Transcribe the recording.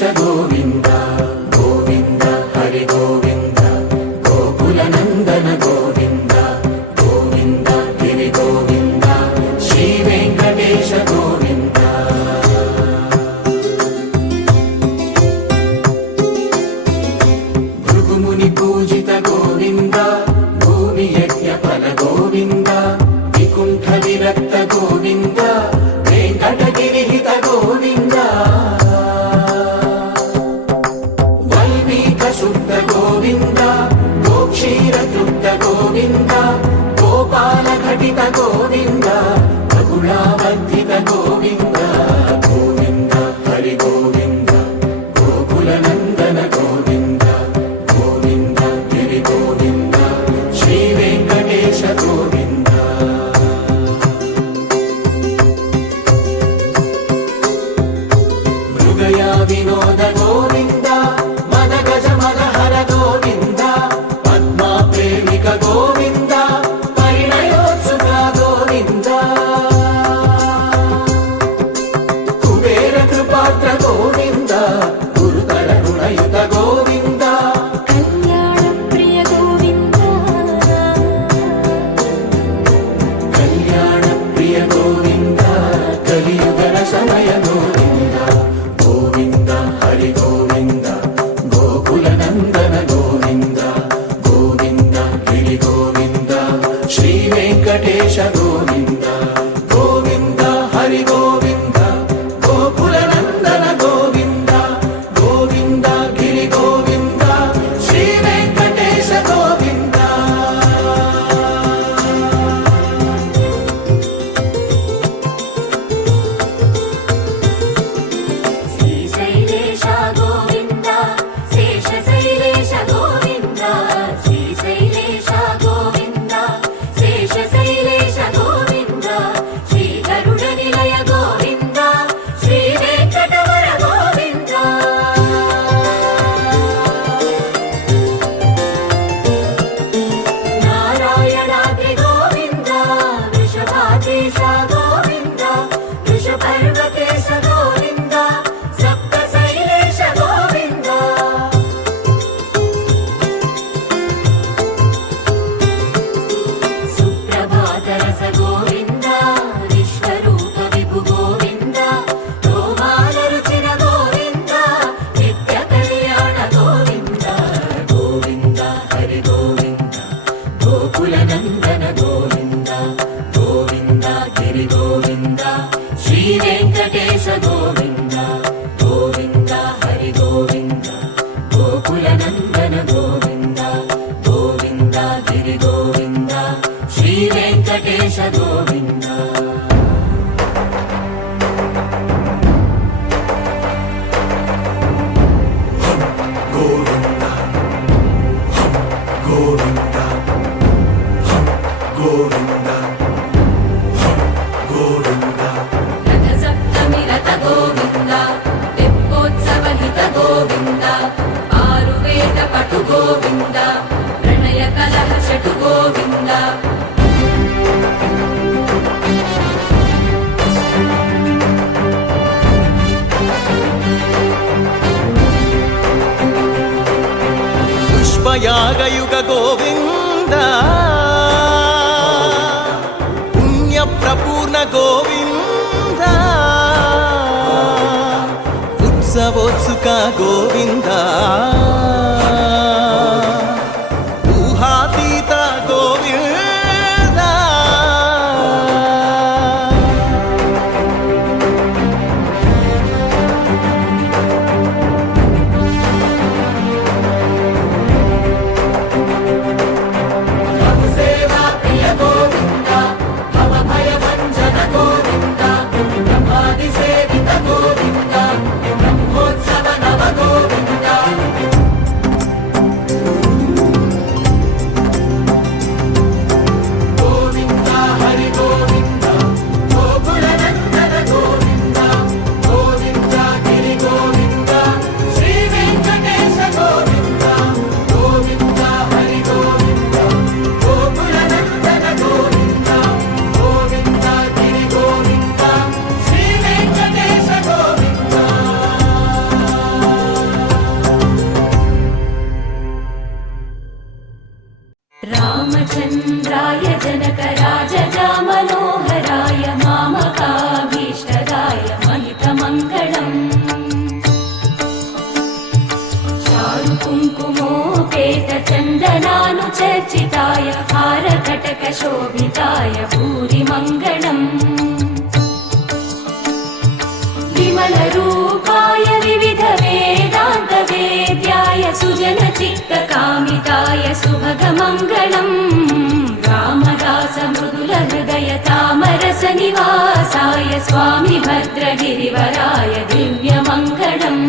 వెంకటేశ గోవింద గోవింద హరి గోవింద గోకుల నందన గోవింద గోవింద గిరి గోవింద శ్రీ వెంకటేశ గోవింద భృగుముని పూజిత గోవింద భూమి యజ్ఞ ఫల గోవింద వికుంఠ విరక్త గోవింద వెంకటగిరిహిత గోవింద వల్మీక శుద్ధ గోవింద గోక్షీర తృప్త గోవింద గోపాల ఘటిత గోవింద బహుళావర్ధిత గోవింద గోవింద హరి గోవింద గోకుల నందన గోవింద గోవింద గిరి గోవింద శ్రీ వెంకటేశ గోవింద మృగయా వినోద గోవింద మద గజ మద హర గోవింద పద్మా ప్రేమిక గోవింద పరిణయోత్సుక గోవింద కుబేర కృపాత్ర గోవింద గురుతర రుణయుత గోవింద కళ్యాణ ప్రియ గోవింద కళ్యాణ ప్రియ గోవింద కలియుగ రసమయ గోవింద గోవింద హరి గోవింద గోకుల నందన గోవింద గోవింద గిరి గోవింద శ్రీ వెంకటేశ గోవింద గోవింద హరి గోవింద గోకుల నందన గోవింద గోవింద గిరి గోవింద శ్రీ వెంకటేశ గోవింద శ్రీశైలేశ గోవింద శేషశైలేశ గోవింద శ్రీశైలేశ గోవింద శేషశైలేశ గోవింద శ్రీ గరుడ నిలయ గోవింద శ్రీ వెంకటవర గోవింద నారాయణాద్రి గోవింద వృషభాదేశ గోవింద వృషపర్వతేశ గోవింద సప్తశైలేశ గోవింద సుప్రభాతరస గోవింద విశ్వరూప విభు గోవింద గోమాల రుచిర గోవింద నిత్య కళ్యాణ గోవింద గోవింద హరి గోవింద గోకుల నందన గోవింద గోవింద గిరి గోవింద శ్రీ వెంకటేశ గోవింద గోవింద హరి గోవింద గోకుల నందన గోవింద గోవింద గిరి గోవింద శ్రీ వెంకటేశ గోవింద గోవింద గోవింద గోవింద గోవింద రథ సప్తమి రథ గోవింద తెప్పోత్సవ హిత గోవింద ఆరువేద పటు గోవింద ప్రణయ కలహ షటు గోవింద పుష్పయాగయుగ గోవింద పుణ్య ప్రపూర్ణ గోవింద ఉత్సవోత్సుక గోవింద ఊహాతీత గోవింద సేవా ప్రియ గోవింద భవ భయ భంజన గోవింద బ్రహ్మాది సేవిత గోవింద బ్రహ్మోత్సవ నవ గోవింద शोभिताय भूरिमङ्गलम् विमलरूपाय विविधवेदान्तवेद्याय सुजनचित्तकामिताय सुभगमङ्गलम् रामदासमृदुलहृदय तामरसनिवासाय स्वामि भद्रगिरिवराय दिव्यमङ्गलम्